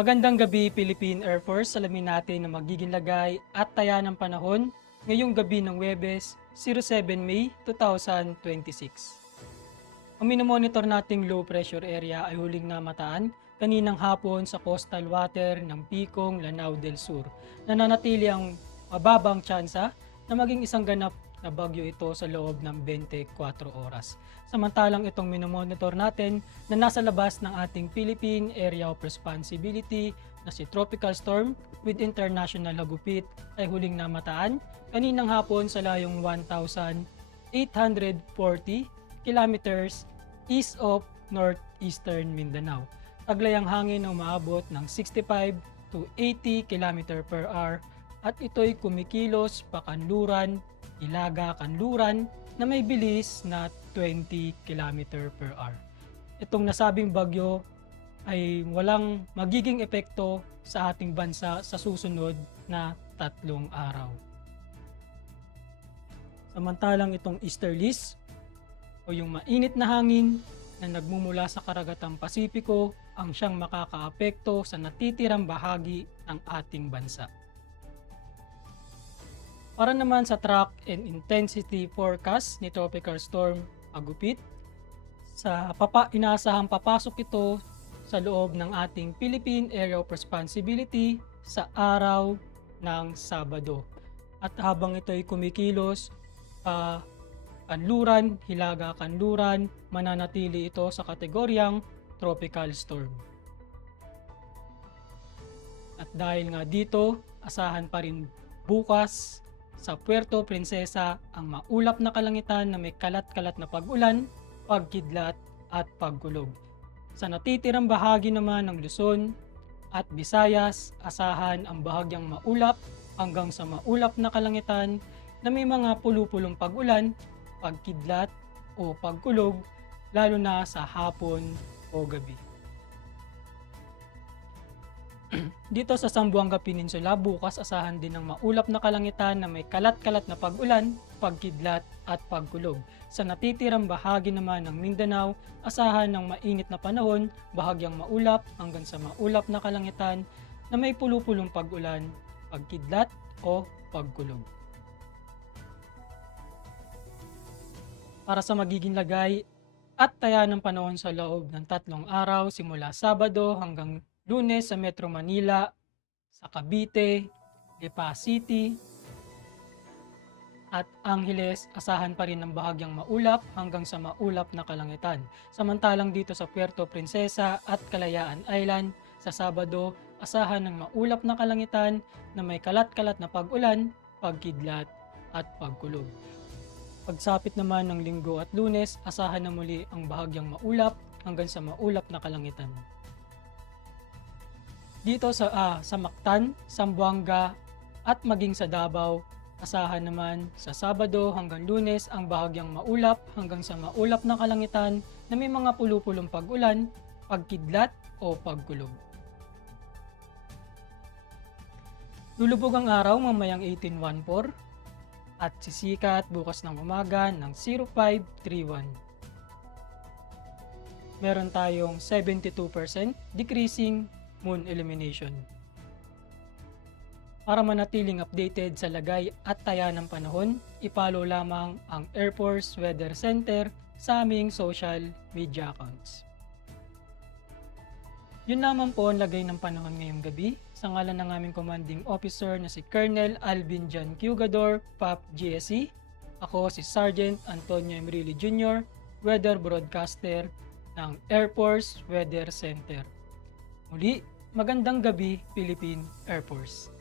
Magandang gabi, Philippine Air Force. Alamin natin ang magiging lagay at taya ng panahon ngayong gabi ng Huwebes, 07 May 2026. Ang minomonitor nating low pressure area ay huling namataan kaninang hapon sa coastal water ng Picong, Lanao del Sur. Nananatili ang mababang tsansa na maging isang ganap na bagyo ito sa loob ng 24 oras. Samantalang itong minomonitor natin na nasa labas ng ating Philippine Area of Responsibility na si Tropical Storm with International Hagupit ay huling namataan kaninang hapon sa layong 1,840 kilometers east of northeastern Mindanao. Taglay ang hangin na umaabot ng 65 to 80 km per hour at ito'y kumikilos pakanluran, Ilaga, Kanluran na may bilis na 20 km per hour. Itong nasabing bagyo ay walang magiging epekto sa ating bansa sa susunod na 3 araw. Samantalang itong easterlies o yung mainit na hangin na nagmumula sa karagatang Pasipiko ang siyang makakaapekto sa natitirang bahagi ng ating bansa. Para naman sa track and intensity forecast ni Tropical Storm Hagupit, inaasahang papasok ito sa loob ng ating Philippine Area of Responsibility sa araw ng Sabado. At habang ito ay kumikilos, Kanluran, Hilaga, Kanluran, mananatili ito sa kategoryang Tropical Storm. At dahil nga dito, asahan pa rin bukas sa Puerto Princesa ang maulap na kalangitan na may kalat-kalat na pag-ulan, pagkidlat at pagkulog. Sa natitirang bahagi naman ng Luzon at Visayas, asahan ang bahagyang maulap hanggang sa maulap na kalangitan na may mga pulupulong pag-ulan, pagkidlat o pagkulog lalo na sa hapon o gabi. Dito sa Zamboanga Peninsula, bukas asahan din ng maulap na kalangitan na may kalat-kalat na pag-ulan, pagkidlat at pagkulog. Sa natitirang bahagi naman ng Mindanao, asahan ng mainit na panahon, bahagyang maulap hanggang sa maulap na kalangitan na may pulupulong pag-ulan, pagkidlat o pagkulog. Para sa magiging lagay at taya ng panahon sa loob ng 3 araw simula Sabado hanggang Lunes sa Metro Manila, sa Cavite, Lipa City, at Angeles, asahan pa rin ng bahagyang maulap hanggang sa maulap na kalangitan. Samantalang dito sa Puerto Princesa at Kalayaan Island, sa Sabado, asahan ng maulap na kalangitan na may kalat-kalat na pag-ulan, pagkidlat at pagkulog. Pagsapit naman ng Linggo at Lunes, asahan na muli ang bahagyang maulap hanggang sa maulap na kalangitan. Dito sa Mactan, Zamboanga at maging sa Davao, asahan naman sa Sabado hanggang Lunes ang bahagyang maulap hanggang sa maulap na kalangitan na may mga pulupulong pag-ulan, pagkidlat o pagkulog. Lulubog ang araw mamayang 18:14 at sisikat bukas ng umaga ng 05:31. Meron tayong 72% decreasing moon illumination. Para manatiling updated sa lagay at taya ng panahon, i-follow lamang ang Air Force Weather Center sa aming social media accounts. Yun naman po ang lagay ng panahon ngayong gabi. Sa ngalan ng aming commanding officer na si Colonel Alvin John Cugador, PAP GSE, ako si Sergeant Antonio Emrilli Jr., Weather Broadcaster ng Air Force Weather Center. Muli, magandang gabi, Philippine Air Force.